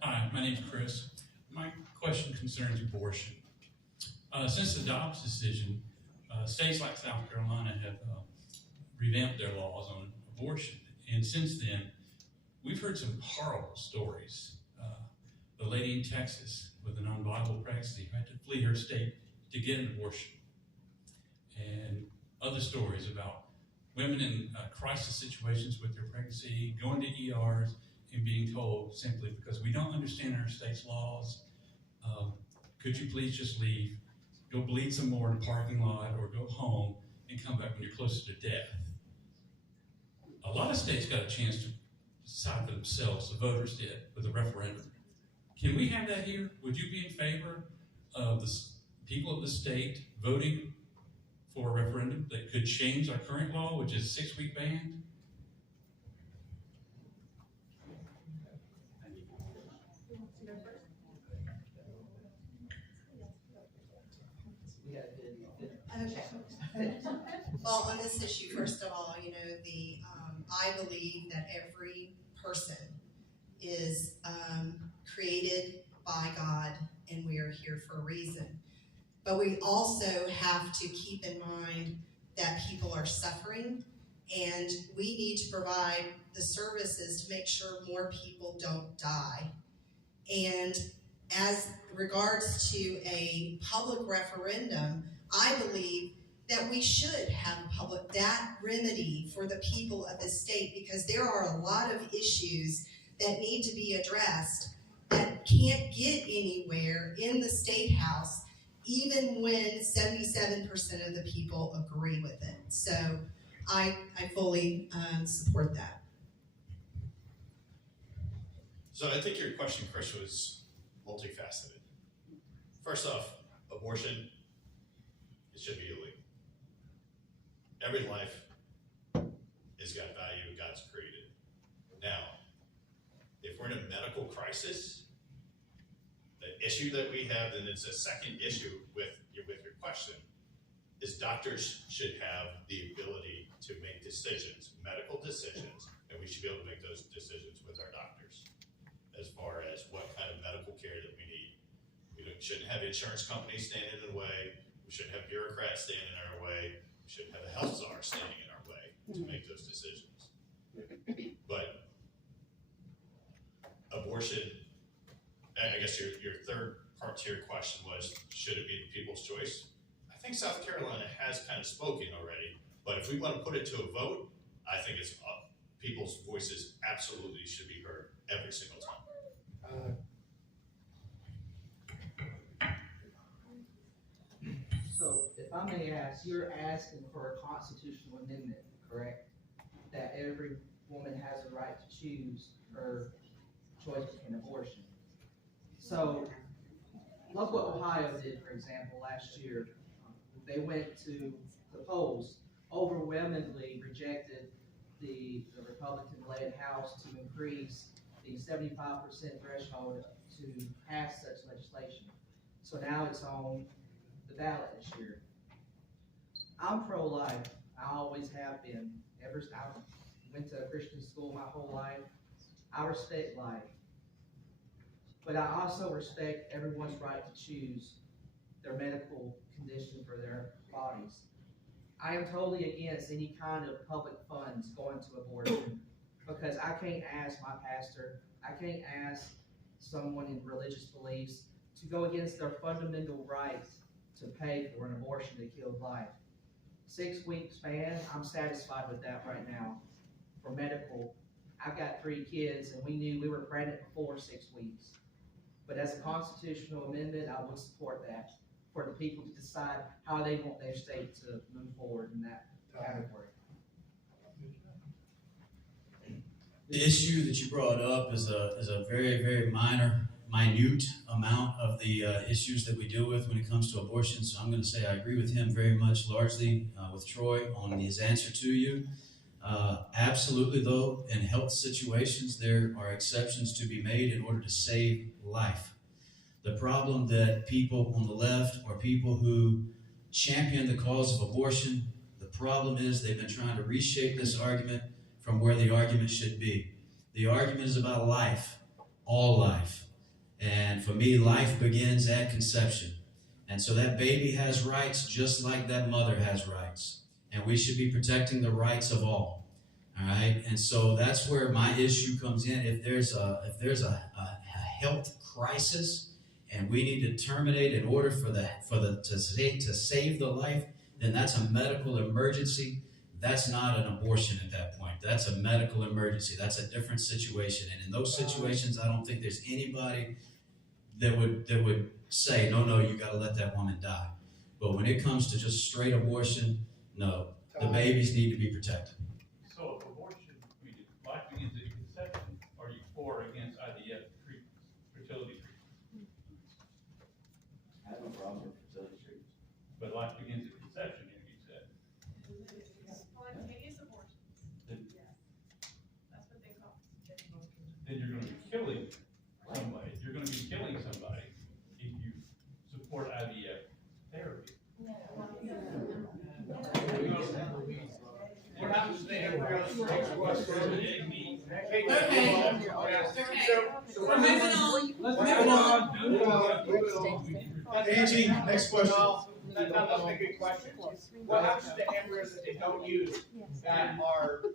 Hi, my name's Chris. My question concerns abortion. Since the Dobbs decision, states like South Carolina have revamped their laws on abortion. And since then, we've heard some horrible stories. The lady in Texas with an unviable pregnancy had to flee her state to get an abortion. And other stories about women in crisis situations with their pregnancy, going to ERs, and being told simply because we don't understand our state's laws, could you please just leave, go bleed some more in the parking lot, or go home and come back when you're closer to death? A lot of states got a chance to decide for themselves, the voters did, with a referendum. Can we have that here? Would you be in favor of the people of the state voting for a referendum that could change our current law, which is a 6-week ban? Okay. Well, on this issue, first of all, I believe that every person is created by God, and we are here for a reason. But we also have to keep in mind that people are suffering, and we need to provide the services to make sure more people don't die. And as regards to a public referendum, I believe that we should have that remedy for the people of the state, because there are a lot of issues that need to be addressed that can't get anywhere in the State House, even when 77% of the people agree with it. So I fully support that. So I think your question, Chris, was multifaceted. First off, abortion, it should be illegal. Every life has got value God's created. Now, if we're in a medical crisis, the issue that we have, and it's a second issue with your question, is doctors should have the ability to make decisions, medical decisions, and we should be able to make those decisions with our doctors as far as what kind of medical care that we need. We shouldn't have insurance companies standing in the way. We shouldn't have bureaucrats standing in our way. We shouldn't have a health czar standing in our way to make those decisions. But abortion, I guess your third part to your question was, should it be the people's choice? I think South Carolina has kind of spoken already, but if we want to put it to a vote, I think it's people's voices absolutely should be heard every single time. So, if I may ask, you're asking for a constitutional amendment, correct? That every woman has a right to choose her choice between abortion. So, look what Ohio did, for example, last year. They went to the polls, overwhelmingly rejected the Republican-led House to increase the 75% threshold to pass such legislation. So now it's on the ballot this year. I'm pro-life. I always have been. I went to a Christian school my whole life. I respect life. But I also respect everyone's right to choose their medical condition for their bodies. I am totally against any kind of public funds going to abortion, because I can't ask my pastor, I can't ask someone in religious beliefs to go against their fundamental right to pay for an abortion to kill life. 6 weeks ban, I'm satisfied with that right now. For medical, I've got 3 kids, and we knew we were pregnant before 6 weeks. But as a constitutional amendment, I would support that for the people to decide how they want their state to move forward in that category. The issue that you brought up is a very, very minute amount of the issues that we deal with when it comes to abortion. So I'm going to say I agree with him very much, largely with Troy on his answer to you. Absolutely, though, in health situations, there are exceptions to be made in order to save life. The problem that people on the left or people who champion the cause of abortion, the problem is they've been trying to reshape this argument from where the argument should be. The argument is about life, all life. And for me, life begins at conception. And so that baby has rights just like that mother has rights. And we should be protecting the rights of all. All right. And so that's where my issue comes in. If there's a health crisis and we need to terminate in order to save the life, then that's a medical emergency. That's not an abortion at that point. That's a medical emergency. That's a different situation. And in those situations, I don't think there's anybody that would say, no, you got to let that woman die. But when it comes to just straight abortion, no, the babies need to be protected. So if abortion, life begins at conception, are you for or against IVF treatments, fertility treatments? I have no problem with fertility treatments. But life begins at conception, you said. Spontaneous abortion. That's what they call it. Then you're gonna be killing somebody. You're gonna be killing somebody if you support IVF therapy. What happens to the embryos? Next question. So we're moving on. Angie, next question. That's a good question. What happens to the embryos that they don't use that are, two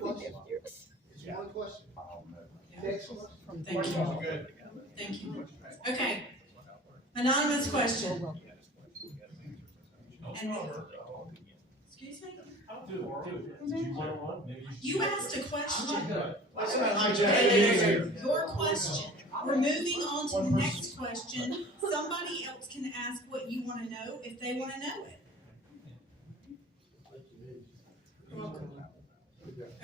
questions. It's one question. Next one. Thank you. Questions are good. Thank you. Okay. Anonymous question. And, excuse me? You asked a question. Let's not hijack. Your question. We're moving on to the next question. Somebody else can ask what you want to know if they want to know it. You're welcome.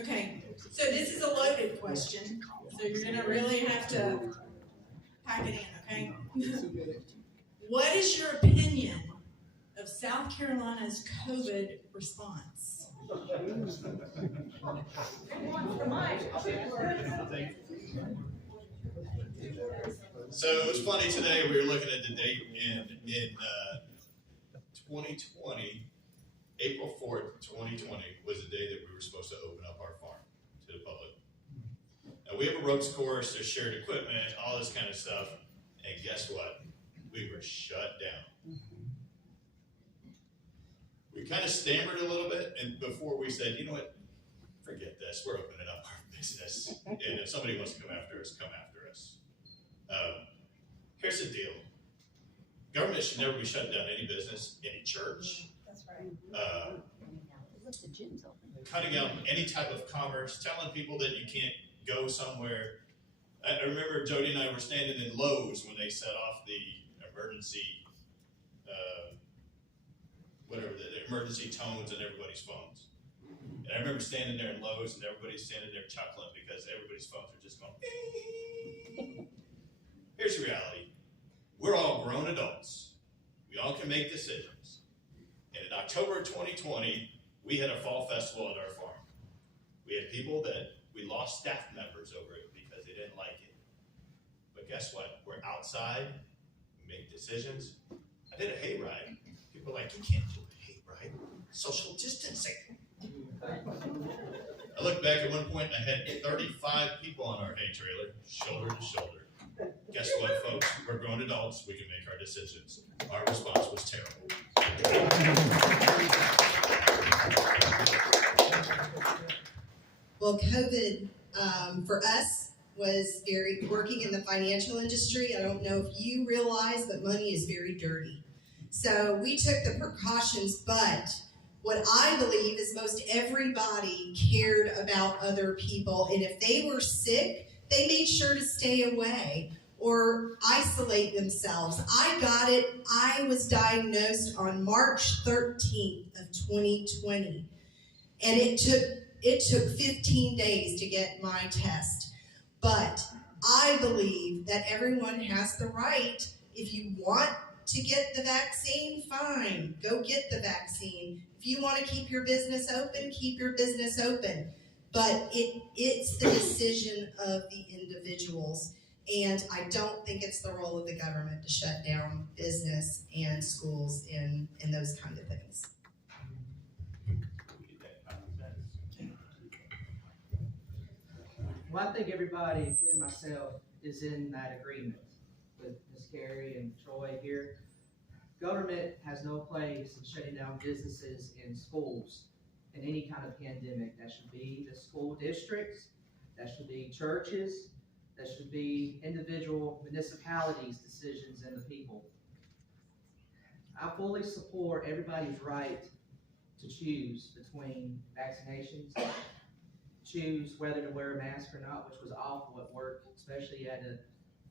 Okay, so this is a loaded question, so you're gonna really have to pack it in, okay? What is your opinion of South Carolina's COVID response? So it was funny today, we were looking at the date in 2020, April 4th, 2020 was the day that we were supposed to open up our farm to the public. Now we have a ropes course, there's shared equipment, all this kind of stuff, and guess what? We were shut down. We kind of stammered a little bit, and before we said, you know what, forget this, we're opening up our business, and if somebody wants to come after us, come after us. Here's the deal. Government should never be shutting down any business, any church. That's right. Cutting out any type of commerce, telling people that you can't go somewhere. I remember Jody and I were standing in Lowe's when they set off the emergency, the emergency tones on everybody's phones. And I remember standing there in Lowe's and everybody's standing there chuckling because everybody's phones are just going, beep. Here's the reality. We're all grown adults. We all can make decisions. And in October 2020, we had a fall festival at our farm. We had people that we lost staff members over it because they didn't like it. But guess what? We're outside, we make decisions. I did a hayride. People were like, you can't do a hayride. Social distancing. I looked back at one point and I had 35 people on our hay trailer, shoulder to shoulder. Guess what, folks? We're grown adults. We can make our decisions. Our response was terrible. Well, COVID for us was very working in the financial industry. I don't know if you realize, but money is very dirty. So we took the precautions, but what I believe is most everybody cared about other people, and if they were sick, they made sure to stay away or isolate themselves. I got it. I was diagnosed on March 13th of 2020, and it took 15 days to get my test. But I believe that everyone has the right, if you want to get the vaccine, fine, go get the vaccine. If you want to keep your business open, keep your business open. But it's the decision of the individuals. And I don't think it's the role of the government to shut down business and schools and those kind of things. Well, I think everybody, including myself, is in that agreement with Ms. Carey and Troy here. Government has no place in shutting down businesses in schools in any kind of pandemic. That should be the school districts, that should be churches, that should be individual municipalities' decisions and the people. I fully support everybody's right to choose between vaccinations, choose whether to wear a mask or not, which was awful at work, especially at an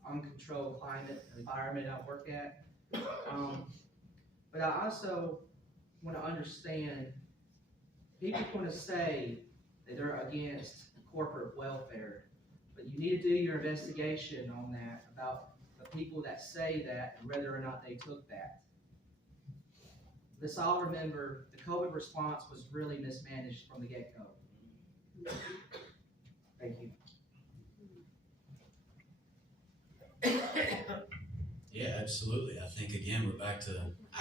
uncontrolled climate environment I work at. But I also want to understand, people want to say that they're against corporate welfare, but you need to do your investigation on that, about the people that say that and whether or not they took that. Let's all remember, the COVID response was really mismanaged from the get-go. Thank you. Yeah, absolutely. I think, again, I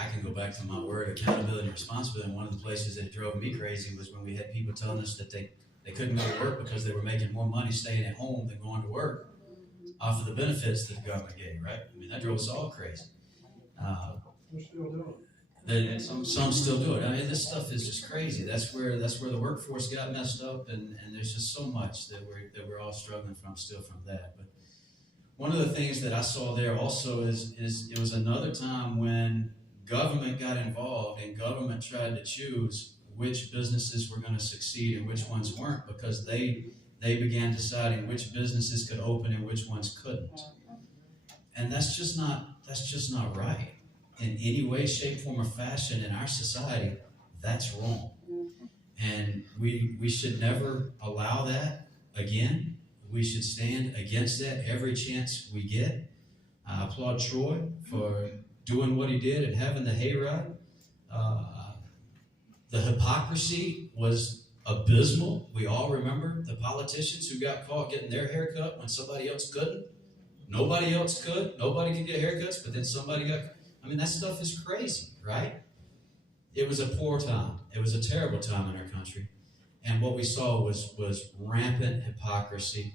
can go back to my word, accountability and responsibility. And one of the places that drove me crazy was when we had people telling us that they couldn't go to work because they were making more money staying at home than going to work off of the benefits that the government gave, right? I mean, that drove us all crazy. Some still do it. I mean, this stuff is just crazy. That's where the workforce got messed up, and there's just so much that we're all struggling from that. But one of the things that I saw there also is it was another time when government got involved and government tried to choose which businesses were going to succeed and which ones weren't, because they began deciding which businesses could open and which ones couldn't. And that's just not right. In any way, shape, form, or fashion in our society, that's wrong. And we should never allow that again. We should stand against that every chance we get. I applaud Troy for doing what he did and having the hayride. The hypocrisy was abysmal. We all remember the politicians who got caught getting their hair cut when somebody else couldn't. Nobody else could. Nobody could get haircuts, but then somebody got... I mean, that stuff is crazy, right? It was a poor time. It was a terrible time in our country. And what we saw was rampant hypocrisy.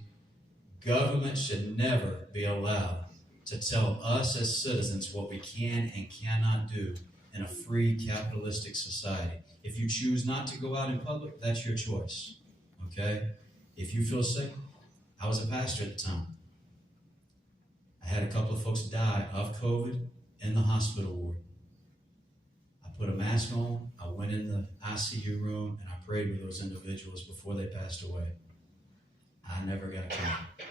Government should never be allowed to tell us as citizens what we can and cannot do in a free capitalistic society. If you choose not to go out in public, that's your choice, okay? If you feel sick, I was a pastor at the time. I had a couple of folks die of COVID in the hospital ward. I put a mask on, I went in the ICU room, and I prayed with those individuals before they passed away. I never got COVID.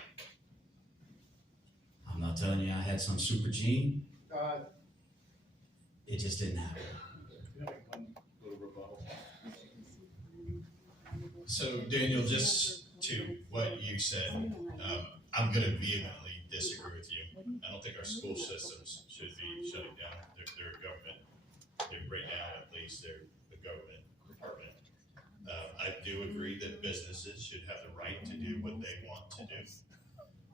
I'm not telling you I had some super gene. It just didn't happen. So Daniel, just to what you said, I'm going to vehemently disagree with you. I don't think our school systems should be shutting down their government. Right now, at least, they're the government department. I do agree that businesses should have the right to do what they want to do.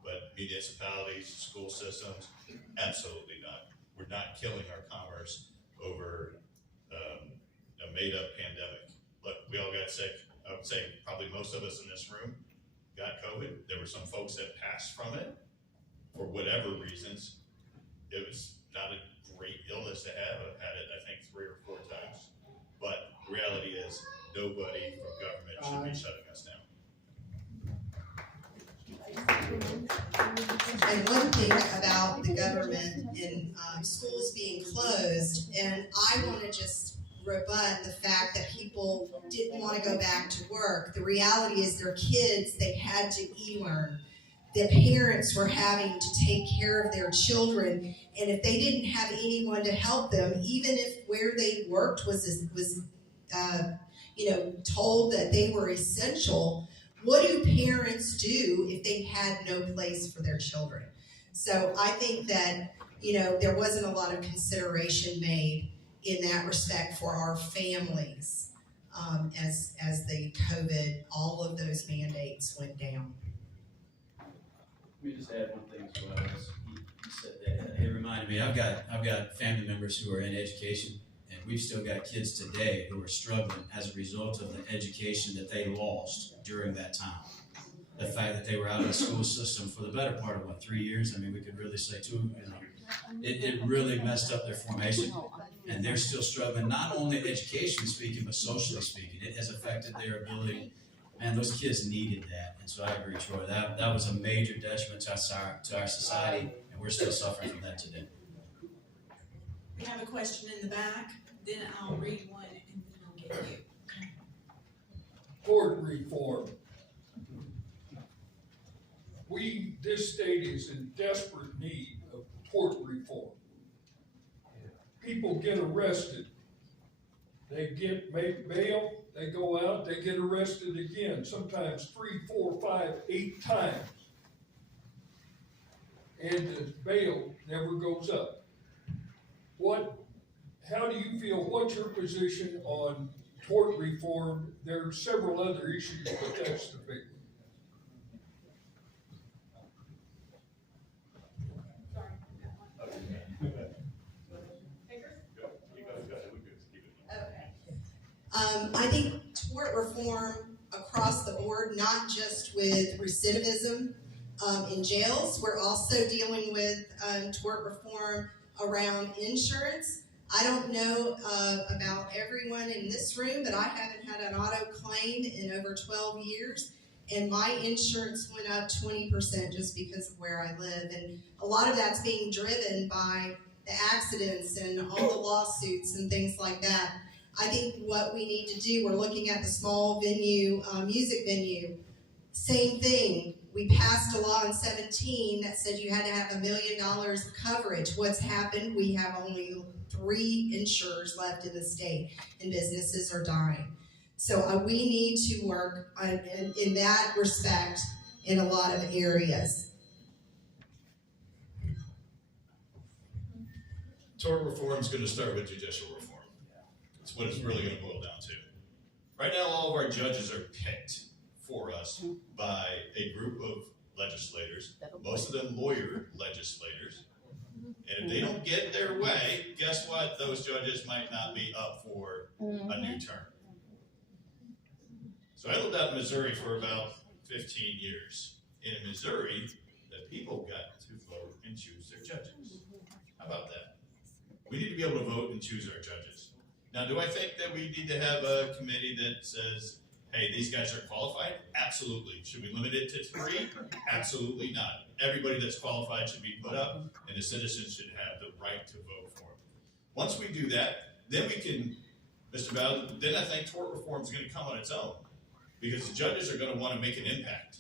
But municipalities, school systems, absolutely not. We're not killing our commerce over a made-up pandemic. Look, we all got sick. I would say probably most of us in this room got COVID. There were some folks that passed from it for whatever reasons. It was not a great illness to have. I've had it, I think, 3 or 4 times. But the reality is, nobody from government should be shutting us down. And one thing about the government and schools being closed, and I want to just rebut the fact that people didn't want to go back to work. The reality is their kids, they had to e-learn. The parents were having to take care of their children, and if they didn't have anyone to help them, even if where they worked was told that they were essential, what do parents do if they had no place for their children? So I think that, there wasn't a lot of consideration made in that respect for our families as the COVID, all of those mandates went down. Let me just add one thing as well. As you said that, it reminded me, I've got family members who are in education, and we've still got kids today who are struggling as a result of the education that they lost during that time. the fact that they were out of the school system for the better part of, 3 years? I mean, we could really say it really messed up their formation. And they're still struggling, not only educationally speaking, but socially speaking. It has affected their ability. Man, those kids needed that. And so I agree, Troy. That was a major detriment to our society, and we're still suffering from that today. We have a question in the back, then I'll read one, and then I'll get you. Tort reform. This state is in desperate need of tort reform. People get arrested. They get bail, they go out, they get arrested again, sometimes 3, 4, 5, 8 times. And the bail never goes up. How do you feel, what's your position on tort reform? There are several other issues, but that's the big one. I think tort reform across the board, not just with recidivism in jails. We're also dealing with tort reform around insurance. I don't know about everyone in this room, but I haven't had an auto claim in over 12 years. And my insurance went up 20% just because of where I live. And a lot of that's being driven by the accidents and all the lawsuits and things like that. I think what we need to do, we're looking at the small venue, music venue. Same thing. We passed a law in 2017 that said you had to have $1 million of coverage. What's happened? We have only 3 insurers left in the state, and businesses are dying. So we need to work in that respect in a lot of areas. Tort reform is going to start with judicial reform. That's what it's really going to boil down to. Right now, all of our judges are picked for us by a group of legislators, most of them lawyer legislators. And if they don't get their way, guess what? Those judges might not be up for a new term. So I lived out in Missouri for about 15 years. In Missouri, the people got to vote and choose their judges. How about that? We need to be able to vote and choose our judges. Now, do I think that we need to have a committee that says, hey, these guys are qualified? Absolutely. Should we limit it to 3? Absolutely not. Everybody that's qualified should be put up, and the citizens should have the right to vote for them. Once we do that, then we can, Mr. Bowden, then I think tort reform is going to come on its own, because the judges are going to want to make an impact.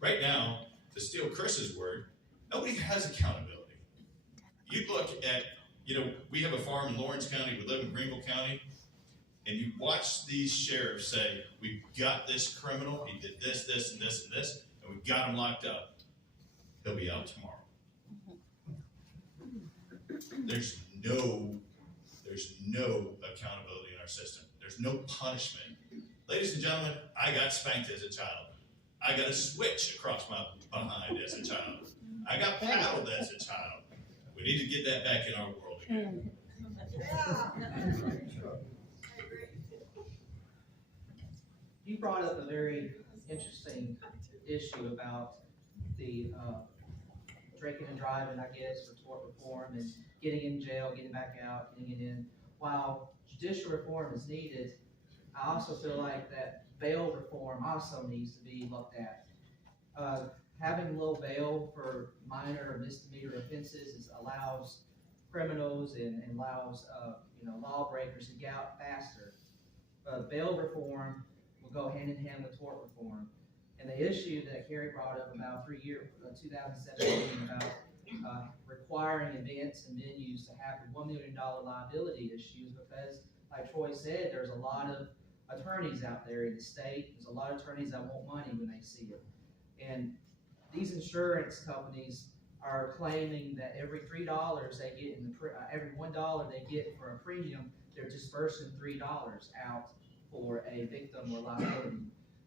Right now, to steal Chris's word, nobody has accountability. You look at, we have a farm in Lawrence County, we live in Greenville County, and you watch these sheriffs say, we've got this criminal, he did this, this, and this, and this, and we got him locked up. He'll be out tomorrow. There's no accountability in our system. There's no punishment. Ladies and gentlemen, I got spanked as a child. I got a switch across my behind as a child. I got paddled as a child. We need to get that back in our world again. You brought up a very interesting issue about the drinking and driving, I guess, for tort reform and getting in jail, getting back out, getting it in. While judicial reform is needed, I also feel like that bail reform also needs to be looked at. Having low bail for minor or misdemeanor offenses allows criminals and allows lawbreakers to get out faster. Bail reform will go hand in hand with tort reform. And the issue that Carrie brought up about 2017 about requiring events and venues to have the $1 million liability issues, because like Troy said, there's a lot of attorneys out there in the state. There's a lot of attorneys that want money when they see it. And these insurance companies are claiming that every $3 they get every $1 they get for a premium, they're dispersing $3 out for a victim or liability.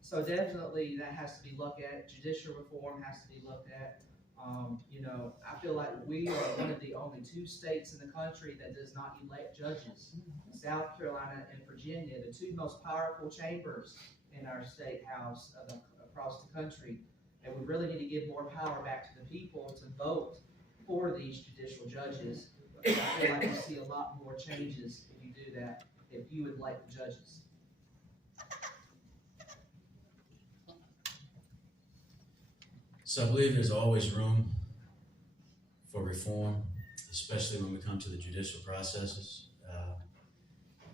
So definitely that has to be looked at. Judicial reform has to be looked at. I feel like we are one of the only 2 states in the country that does not elect judges. South Carolina and Virginia, the 2 most powerful chambers in our state house across the country. And we really need to give more power back to the people to vote for these judicial judges. I feel like we'll see a lot more changes if you do that, if you would like the judges. So I believe there's always room for reform, especially when we come to the judicial processes.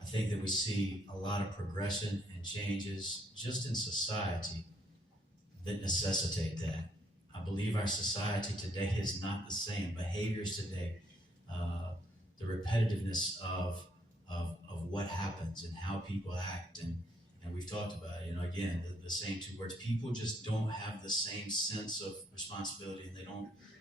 I think that we see a lot of progression and changes just in society that necessitate that. I believe our society today is not the same. Behaviors today, the repetitiveness of what happens and how people act, and we've talked about it, again, the same two words. People just don't have the same sense of responsibility, and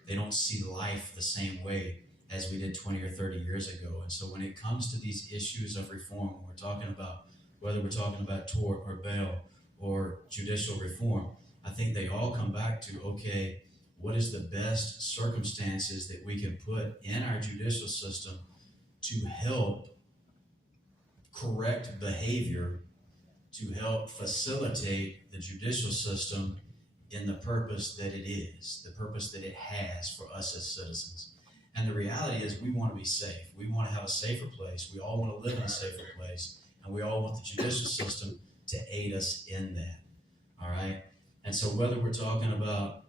they don't see life the same way as we did 20 or 30 years ago. And so when it comes to these issues of reform, when we're talking about, whether we're talking about tort or bail or judicial reform, I think they all come back to, okay, what is the best circumstances that we can put in our judicial system to help correct behavior, to help facilitate the judicial system in the purpose that it is, the purpose that it has for us as citizens. And the reality is we want to be safe. We want to have a safer place. We all want to live in a safer place. And we all want the judicial system to aid us in that. All right? And so whether we're talking about,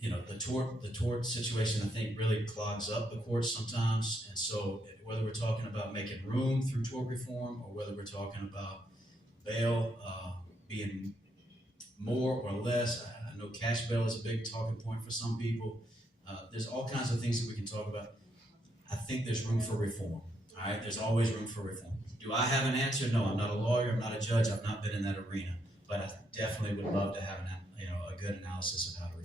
the tort situation, I think really clogs up the courts sometimes. And so whether we're talking about making room through tort reform, or whether we're talking about bail being more or less, I know cash bail is a big talking point for some people. There's all kinds of things that we can talk about. I think there's room for reform. All right, there's always room for reform. Do I have an answer? No, I'm not a lawyer. I'm not a judge. I've not been in that arena, but I definitely would love to have a good analysis of how to